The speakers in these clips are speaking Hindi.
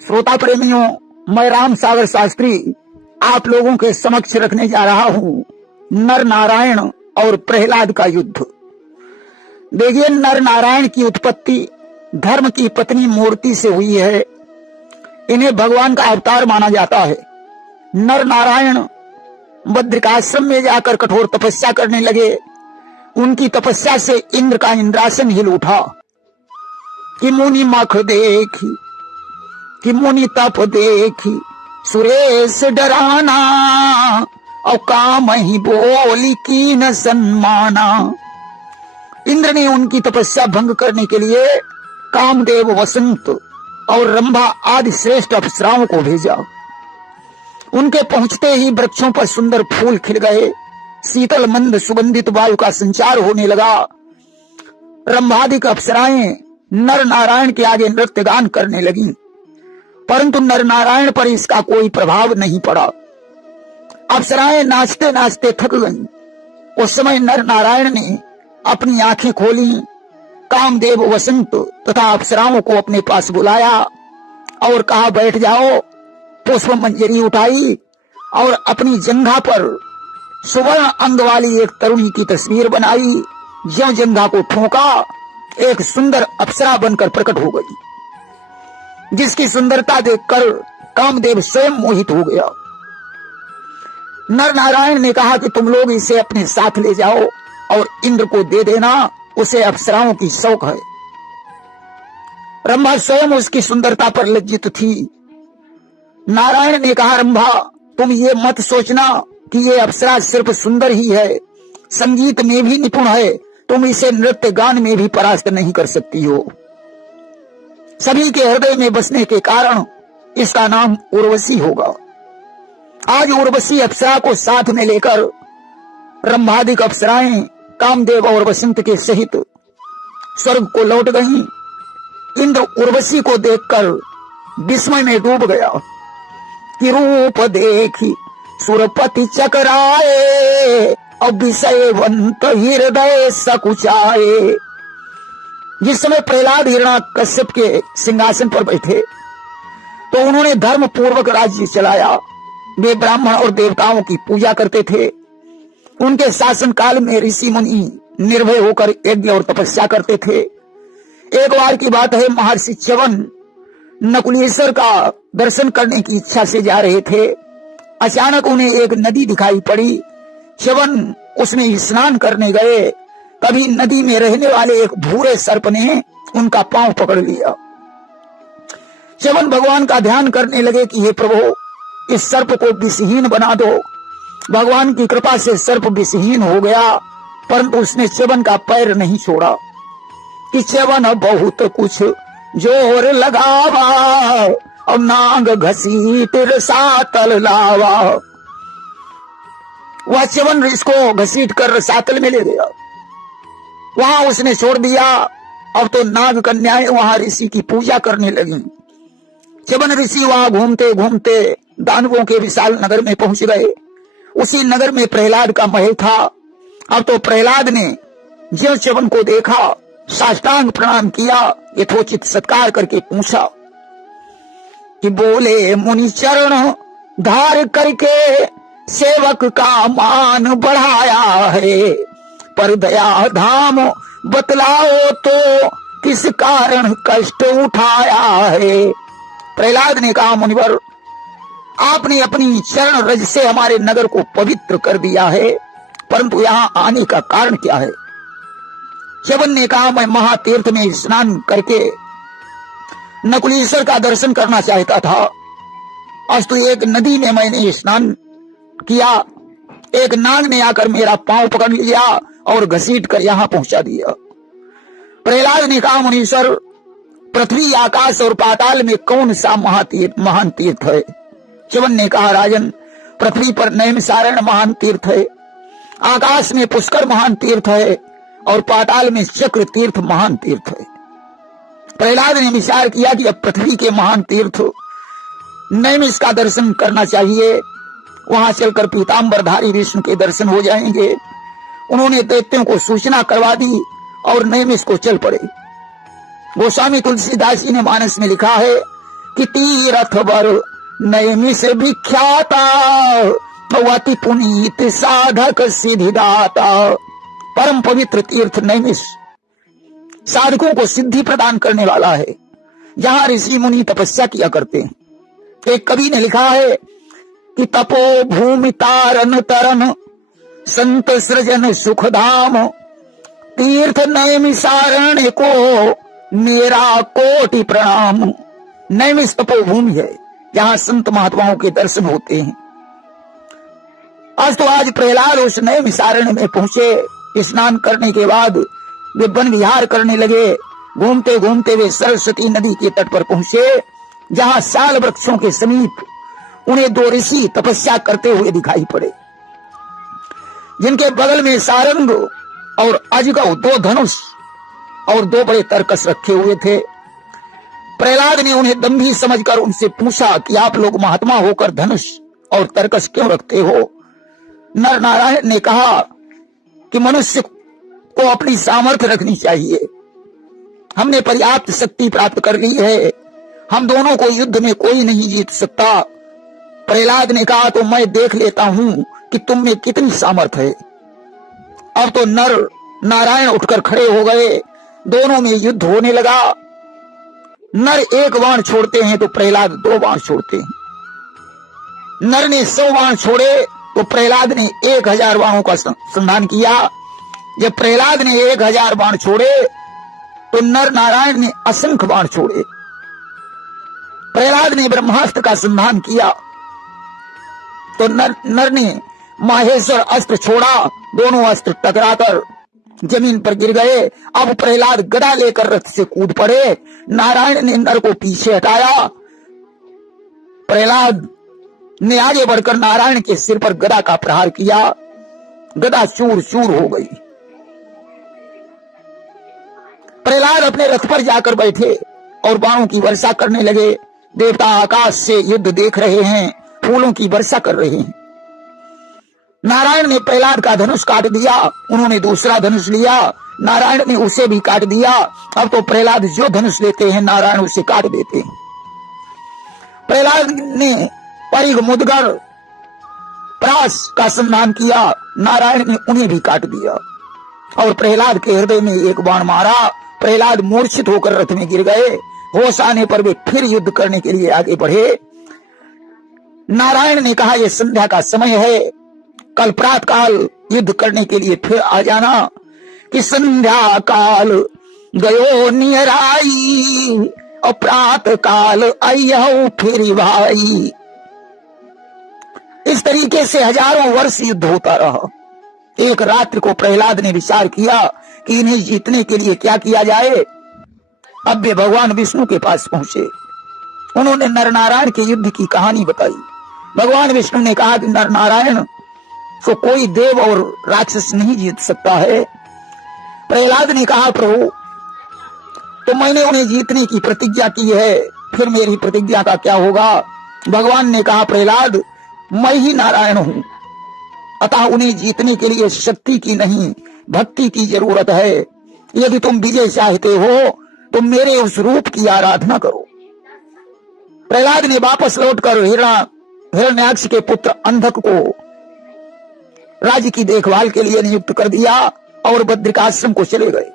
श्रोता प्रेमियों, मैं राम सागर शास्त्री आप लोगों के समक्ष रखने जा रहा हूं नर नारायण और प्रहलाद का युद्ध। देखिए, नर नारायण की उत्पत्ति धर्म की पत्नी मूर्ति से हुई है। इन्हें भगवान का अवतार माना जाता है। नर नारायण बद्रिकाश्रम में जाकर कठोर तपस्या करने लगे। उनकी तपस्या से इंद्र का इंद्रासन हिल उठा कि मुनि मख देखी, कि मुनि तप देखी सुरेश डराना, और काम ही बोली की न सम्माना। इंद्र ने उनकी तपस्या भंग करने के लिए कामदेव, वसंत और रंभा आदि श्रेष्ठ अप्सराओं को भेजा। उनके पहुंचते ही वृक्षों पर सुंदर फूल खिल गए। शीतल मंद सुगंधित वायु का संचार होने लगा। रंभादिक अप्सराएं नर नारायण के आगे नृत्य गान करने लगीं, परंतु नर नारायण पर इसका कोई प्रभाव नहीं पड़ा। अप्सराएं नाचते नाचते थक गईं। उस समय नर नारायण ने अपनी आंखें खोली। कामदेव, वसंत तथा अप्सराओं को अपने पास बुलाया और कहा, बैठ जाओ। पुष्प मंजरी उठाई और अपनी जंघा पर सुवर्ण अंग वाली एक तरुणी की तस्वीर बनाई। ज्यों जंघा को ठोका, एक सुंदर अप्सरा बनकर प्रकट हो गई, जिसकी सुंदरता देखकर कामदेव स्वयं मोहित हो गया। नर नारायण ने कहा कि तुम लोग इसे अपने साथ ले जाओ और इंद्र को दे देना, उसे अप्सराओं की शौक है। रंभा स्वयं उसकी सुंदरता पर लज्जित थी। नारायण ने कहा, रंभा, तुम ये मत सोचना कि ये अप्सरा सिर्फ सुंदर ही है, संगीत में भी निपुण है। तुम इसे नृत्य गान में भी परास्त नहीं कर सकती हो। सभी के हृदय में बसने के कारण इसका नाम उर्वशी होगा। आज उर्वशी अप्सरा को साथ में लेकर रंभादिक अप्सराएं कामदेव और वसंत के सहित स्वर्ग को लौट गईं। इंद्र उर्वशी को देखकर विस्मय में डूब गया कि रूप देखी सुरपति चकराए, अब विषयवंत हृदय सकुचाए। जिस समय प्रहलाद हिरण्याकश्यप के सिंहासन पर बैठे तो उन्होंने धर्म पूर्वक राज्य चलाया। वे ब्राह्मण और देवताओं की पूजा करते थे। उनके शासन काल में ऋषि मुनि निर्भय होकर यज्ञ और तपस्या करते थे। एक बार की बात है, महर्षि च्यवन नकुलेश्वर का दर्शन करने की इच्छा से जा रहे थे। अचानक उन्हें एक नदी दिखाई पड़ी। च्यवन उसमें स्नान करने गए। तभी नदी में रहने वाले एक भूरे सर्प ने उनका पांव पकड़ लिया। च्यवन भगवान का ध्यान करने लगे कि हे प्रभु, इस सर्प को विषहीन बना दो। भगवान की कृपा से सर्प विषहीन हो गया, परंतु उसने च्यवन का पैर नहीं छोड़ा कि च्यवन बहुत कुछ जोर लगावा और नांग घसीट रसातल लावा। वह च्यवन इसको घसीट कर रसातल में ले गया। वहां उसने छोड़ दिया। अब तो नाग कन्याएं वहां ऋषि की पूजा करने लगी। च्यवन ऋषि वहां घूमते घूमते दानवों के विशाल नगर में पहुंच गए। उसी नगर में प्रहलाद का महल था। अब तो प्रहलाद ने ज्यों च्यवन को देखा, साष्टांग प्रणाम किया, यथोचित सत्कार करके पूछा कि बोले, मुनि चरण धार करके सेवक का मान बढ़ाया है, पर दया धाम बतलाओ तो किस कारण कष्ट उठाया है। प्रहलाद ने कहा, मुनिवर, आपने अपनी चरण रज से हमारे नगर को पवित्र कर दिया है, परंतु यहाँ आने का कारण क्या है? च्यवन ने कहा, मैं महातीर्थ में स्नान करके नकुलेश्वर का दर्शन करना चाहता था। अस्तु एक नदी में मैंने स्नान किया। एक नाग ने आकर मेरा पांव पकड़ लिया और घसीट कर यहाँ पहुंचा दिया। प्रहलाद ने कहा, मुनीश्वर, पृथ्वी, आकाश और पाताल में कौन सा महान तीर्थ है? च्यवन ने कहा, राजन, पृथ्वी पर नैमिषारण्य महान तीर्थ है, आकाश में पुष्कर महान तीर्थ है और पाताल में चक्र तीर्थ महान तीर्थ है। प्रहलाद ने विचार किया कि अब पृथ्वी के महान तीर्थ नैमिष का दर्शन करना चाहिए। वहां चलकर पीताम्बरधारी विष्णु के दर्शन हो जाएंगे। उन्होंने दैत्यों को सूचना करवा दी और नैमिष को चल पड़े। गोस्वामी तुलसीदास जी ने मानस में लिखा है, कि तीरथ वर नैमिष विख्याता, अति पुनीत साधक सिद्धिदाता। परम पवित्र तीर्थ नैमिष साधकों को सिद्धि प्रदान करने वाला है, जहां ऋषि मुनि तपस्या किया करते हैं। एक कवि ने लिखा है कि तपो भूमि तारन तरन संत सृजन सुखधाम, तीर्थ नैमिषारण्य को मेरा कोटि प्रणाम। नैमिष तपोभूमि है, जहां संत महात्माओं के दर्शन होते हैं। आज प्रहलाद उस नैमिषारण्य में पहुंचे। स्नान करने के बाद वे वन विहार करने लगे। घूमते घूमते वे सरस्वती नदी के तट पर पहुंचे, जहां साल वृक्षों के समीप उन्हें दो ऋषि तपस्या करते हुए दिखाई पड़े, जिनके बगल में सारंग और अजगव, दो धनुष और दो बड़े तरकस रखे हुए थे। प्रहलाद ने उन्हें दंभी समझकर उनसे पूछा कि आप लोग महात्मा होकर धनुष और तरकस क्यों रखते हो? नर नारायण ने कहा कि मनुष्य को अपनी सामर्थ्य रखनी चाहिए। हमने पर्याप्त शक्ति प्राप्त कर ली है, हम दोनों को युद्ध में कोई नहीं जीत सकता। प्रहलाद ने कहा तो मैं देख लेता हूं कि तुम में कितनी सामर्थ्य है। अब तो नर नारायण उठकर खड़े हो गए, दोनों में युद्ध होने लगा। नर एक बाण छोड़ते हैं तो प्रहलाद दो बाण छोड़ते हैं। नर ने 100 बाण छोड़े तो प्रहलाद ने 1000 बाणों का संधान किया। जब प्रहलाद ने 1000 बाण छोड़े तो नर नारायण ने असंख्य बाण छोड़े। प्रहलाद ने ब्रह्मास्त्र का संधान किया तो नर ने माहेश्वर अस्त्र छोड़ा। दोनों अस्त्र टकराकर जमीन पर गिर गए। अब प्रहलाद गदा लेकर रथ से कूद पड़े। नारायण ने नर को पीछे हटाया। प्रहलाद ने आगे बढ़कर नारायण के सिर पर गदा का प्रहार किया। गदा चूर चूर हो गई। प्रहलाद अपने रथ पर जाकर बैठे और बाणों की वर्षा करने लगे। देवता आकाश से युद्ध देख रहे हैं, फूलों की वर्षा कर रहे हैं। नारायण ने प्रहलाद का धनुष काट दिया, उन्होंने दूसरा धनुष लिया, नारायण ने उसे भी काट दिया। अब तो प्रहलाद जो धनुष लेते हैं नारायण उसे काट देते हैं। प्रहलाद ने परिघ, मुदगर, प्रास का संधान किया, नारायण ने उन्हें भी काट दिया और प्रहलाद के हृदय में एक बाण मारा। प्रहलाद मूर्छित होकर रथ में गिर गए। होश आने पर वे फिर युद्ध करने के लिए आगे बढ़े। नारायण ने कहा यह संध्या का समय है, कल प्रातः काल युद्ध करने के लिए फिर आ जाना। कि संध्या काल गयो नियराई और प्रातः काल आइयो फिर भाई। इस तरीके से हजारों वर्ष युद्ध होता रहा। एक रात्रि को प्रहलाद ने विचार किया कि इन्हें जीतने के लिए क्या किया जाए। अब वे भगवान विष्णु के पास पहुंचे। उन्होंने नर नारायण के युद्ध की कहानी बताई। भगवान विष्णु ने कहा कि नर नारायण को कोई देव और राक्षस नहीं जीत सकता है। प्रहलाद ने कहा प्रभु, तो मैंने उन्हें जीतने की प्रतिज्ञा की है, फिर मेरी प्रतिज्ञा का क्या होगा? भगवान ने कहा प्रहलाद, मैं ही नारायण हूं, अतः उन्हें जीतने के लिए शक्ति की नहीं भक्ति की जरूरत है। यदि तुम विजय चाहते हो तो मेरे उस रूप की आराधना करो। प्रहलाद ने वापस लौटकर हिरण्याक्ष के पुत्र अंधक को राज्य की देखभाल के लिए नियुक्त कर दिया और बद्रिकाश्रम को चले गए।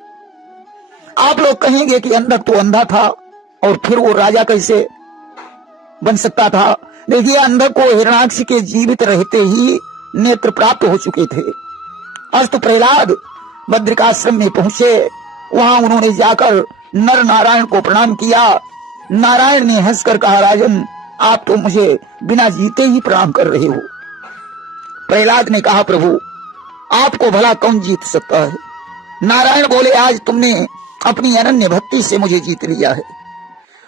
आप लोग कहेंगे कि अंधक तो अंधा था और फिर वो राजा कैसे बन सकता था? देखिए, अंधक को हिरण्याक्ष के जीवित रहते ही नेत्र प्राप्त हो चुके थे। अस्त प्रहलाद बद्रिकाश्रम में पहुंचे। वहां उन्होंने जाकर नर नारायण को प्रणाम किया। नारायण ने हंसकर कहा, राजन, आप तो मुझे बिना जीते ही प्रणाम कर रहे हो। प्रहलाद ने कहा, प्रभु, आपको भला कौन जीत सकता है? नारायण बोले, आज तुमने अपनी अनन्य भक्ति से मुझे जीत लिया है।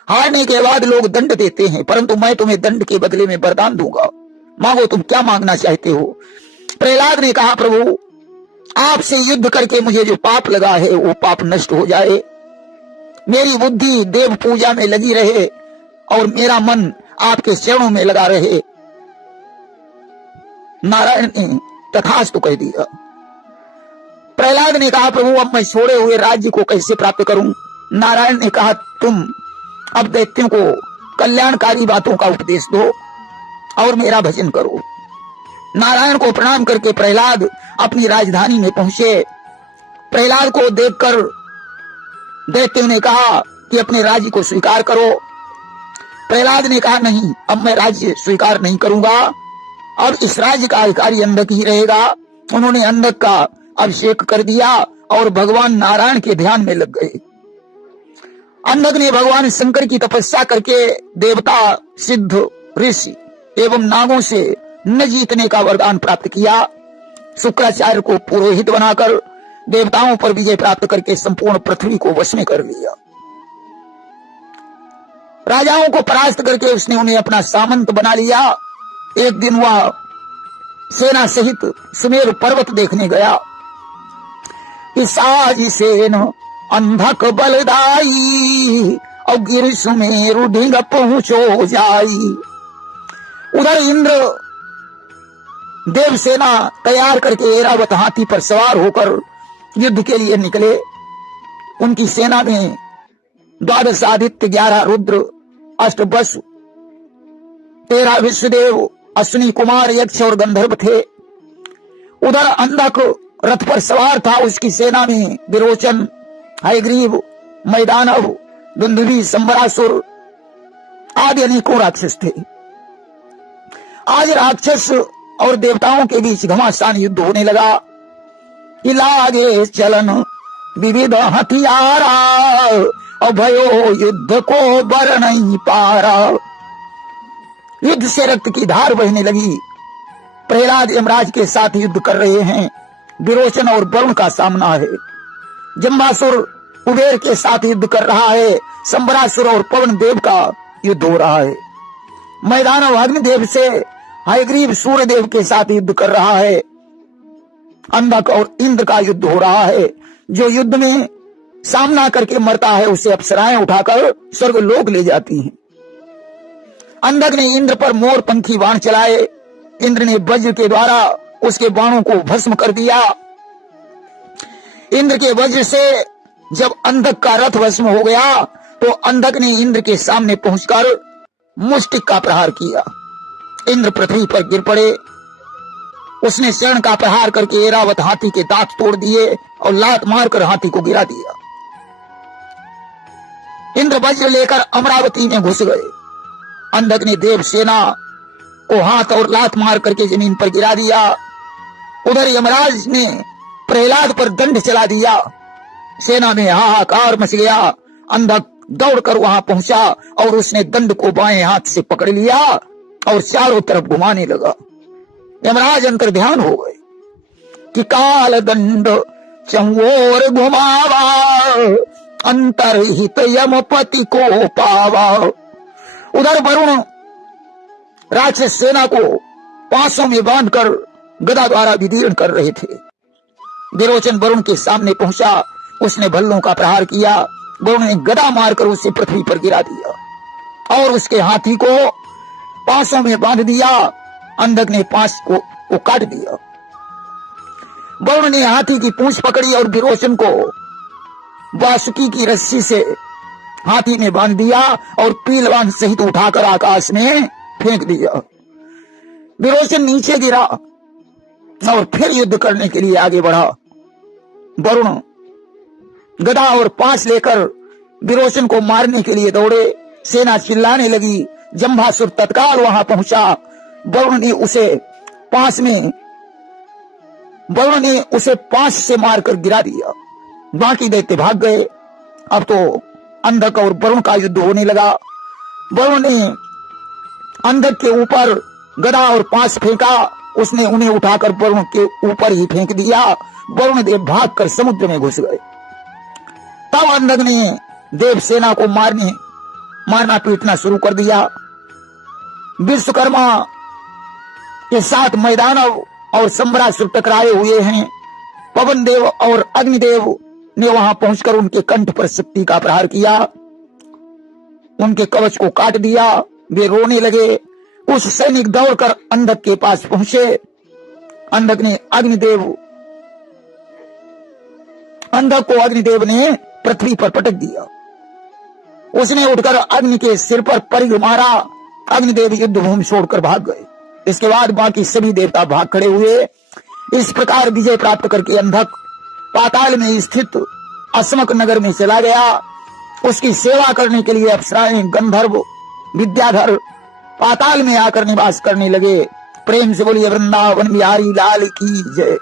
हारने के बाद लोग दंड देते हैं, परंतु मैं तुम्हें दंड के बदले में वरदान दूंगा। मांगो, तुम क्या मांगना चाहते हो? प्रहलाद ने कहा, प्रभु, आपसे युद्ध करके मुझे जो पाप लगा है वो पाप नष्ट हो जाए, मेरी बुद्धि देव पूजा में लगी रहे और मेरा मन आपके चरणों में लगा रहे। नारायण ने तथास्तु कह दिया। प्रहलाद ने कहा, प्रभु, अब मैं छोड़े हुए राज्य को कैसे प्राप्त करूं? नारायण ने कहा, तुम अब दैत्यों को कल्याणकारी बातों का उपदेश दो और मेरा भजन करो। नारायण को प्रणाम करके प्रहलाद अपनी राजधानी में पहुंचे। प्रहलाद को देखकर दैत्यों ने कहा कि अपने राज्य को स्वीकार करो। प्रहलाद ने कहा नहीं, अब मैं राज्य स्वीकार नहीं करूंगा, अब इस राज्य का अधिकारी अंधक ही रहेगा। उन्होंने अंधक का अभिषेक कर दिया और भगवान नारायण के ध्यान में लग गए। अंधक ने भगवान शंकर की तपस्या करके देवता, सिद्ध, ऋषि एवं नागों से न जीतने का वरदान प्राप्त किया। शुक्राचार्य को पुरोहित बनाकर देवताओं पर विजय प्राप्त करके संपूर्ण पृथ्वी को वश में कर लिया। राजाओं को परास्त करके उसने उन्हें अपना सामंत बना लिया। एक दिन वह सेना सहित सुमेरु पर्वत देखने गया कि साज सेन अंधक बलदाई और गिर सुमेरु ढिंग पहुंचो जाई। उधर इंद्र देव सेना तैयार करके ऐरावत हाथी पर सवार होकर युद्ध के लिए निकले। उनकी सेना में 12 आदित्य, 11 रुद्र, 8 वसु, 13 विश्वदेव, अश्विनी कुमार, यक्ष और गंधर्व थे। उधर अंधक रथ पर सवार था। उसकी सेना में विरोचन, हयग्रीव, मैदानव, दुंदुभि, संबरासुर आदि अनेकों राक्षस थे। आज राक्षस और देवताओं के बीच घमासान युद्ध होने लगा। लागे चलन विविध हथियारा और भयो युद्ध को बर नहीं पारा। युद्ध से रक्त की धार बहने लगी। प्रहलाद यमराज के साथ युद्ध कर रहे हैं। विरोचन और वरुण का सामना है। जम्बासुर कुबेर के साथ युद्ध कर रहा है। संबरासुर और पवन देव का युद्ध हो रहा है। मैदानव अग्निदेव से हयग्रीव सूर्य देव के साथ युद्ध कर रहा है। अंधक और इंद्र का युद्ध हो रहा है। जो युद्ध में सामना करके मरता है उसे अप्सराएं उठाकर स्वर्ग लोक ले जाती हैं। अंधक ने इंद्र पर मोर पंखी बाण चलाए। इंद्र ने वज्र के द्वारा उसके बाणों को भस्म कर दिया। इंद्र के वज्र से जब अंधक का रथ भस्म हो गया तो अंधक ने इंद्र के सामने पहुंचकर मुष्टिक का प्रहार किया। इंद्र पृथ्वी पर गिर पड़े। उसने शरण का प्रहार करके ऐरावत हाथी के दांत तोड़ दिए और लात मारकर हाथी को गिरा दिया। इंद्र वज्र लेकर अमरावती में घुस गए। अंधक ने देव सेना को हाथ और लात मार करके जमीन पर गिरा दिया। उधर यमराज ने प्रहलाद पर दंड चला दिया। सेना में हाहाकार मच गया। अंधक दौड़कर वहां पहुंचा और उसने दंड को बाएं हाथ से पकड़ लिया और चारों तरफ घुमाने लगा। यमराज अंतर ध्यान हो गए कि काल दंड चौर घुमावा, अंतरहित यमपति को पावा। उधर वरुण राक्षस सेना को पांसों में बांधकर गदा द्वारा विदीर्ण कर रहे थे। विरोचन वरुण के सामने पहुंचा। उसने भल्लों का प्रहार किया। वरुण ने गदा मारकर उसे पृथ्वी पर गिरा दिया और उसके हाथी को पांसों में बांध दिया। अंधक ने पांस को काट दिया। वरुण ने हाथी की पूंछ पकड़ी और विरोचन को वासुकी की रस्सी से हाथी में बांध दिया और पीलवान सहित उठाकर आकाश में फेंक दिया। विरोचन नीचे गिरा और फिर युद्ध करने के लिए आगे बढ़ा। वरुण गदा और पास लेकर विरोचन को मारने के लिए दौड़े। सेना चिल्लाने लगी। जंभासुर तत्काल वहां पहुंचा। वरुण ने उसे पांच से मारकर गिरा दिया। बाकी दैत्य भाग गए। अब तो अंधक और वरुण का युद्ध होने लगा। वरुण ने अंधक के ऊपर गदा और पांच फेंका। उसने उन्हें उठाकर वरुण के ऊपर ही फेंक दिया। वरुण देव भागकर समुद्र में घुस गए। तब अंधक ने देव सेना को मारना पीटना शुरू कर दिया। विश्वकर्मा के साथ मैदानव और संबरासुर टकराए हुए हैं। पवन देव और अग्निदेव ने वहां पहुंचकर उनके कंठ पर शक्ति का प्रहार किया। उनके कवच को काट दिया। वे रोने लगे। कुछ सैनिक दौड़कर अंधक के पास पहुंचे। अंधक को अग्निदेव ने पृथ्वी पर पटक दिया। उसने उठकर अग्नि के सिर पर परिघ मारा। अग्निदेव युद्ध भूमि छोड़कर भाग गए। इसके बाद बाकी सभी देवता भाग खड़े हुए। इस प्रकार विजय प्राप्त करके अंधक पाताल में स्थित अस्मक नगर में चला गया। उसकी सेवा करने के लिए अप्सराएं, गंधर्व, विद्याधर पाताल में आकर निवास करने लगे। प्रेम से बोलिए वृंदावन बिहारी लाल की जय।